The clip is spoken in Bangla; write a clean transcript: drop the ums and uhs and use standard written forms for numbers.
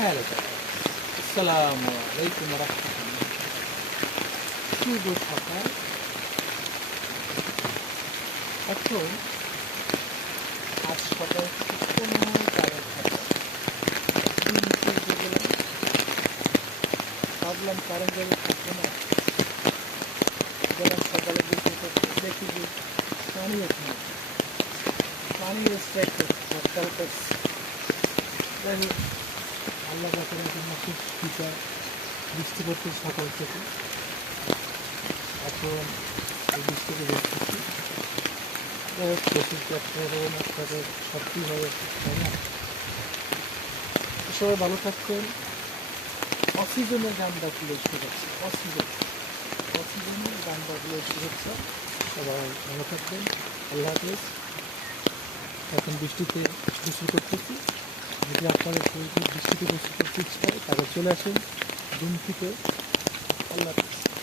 হ্যালো আসসালামু আলাইকুম রাহমাতুল্লাহ। শুভ সকাল। এখন আজ সকাল থেকে কোনো কারণ থাকে গেলাম, ভাবলাম কারণ যাবে থাকবে না। যখন সকালে দিকে দেখি যে পানি ওঠে, পানি এক্সট্রাক্ট সকাল করছে। যাই হোক, আল্লাহ পাকের জন্য খুব শীতা বৃষ্টি পড়ছে সকাল থেকে। এখন এই বৃষ্টিকে দেখতেছি। যাই হোক, প্রচুর ব্যবসা হবে না, তাদের সত্যি হবে, তাই না? সবাই ভালো থাকবেন। অক্সিজেনের গান ডাকলেও শুভেচ্ছা, অক্সিজেনের গান ডাকলেও শুভেচ্ছা। সবাই ভালো থাকবেন। আল্লাহ হাফেজ। এখন বৃষ্টিতে গোসল করতেছি। যদি আপনাদের শরীরে বৃষ্টিতে গোসল করতে ইচ্ছে হয় তাহলে চলে আসেন ঘুম থেকে। আল্লাহ হাফেজ।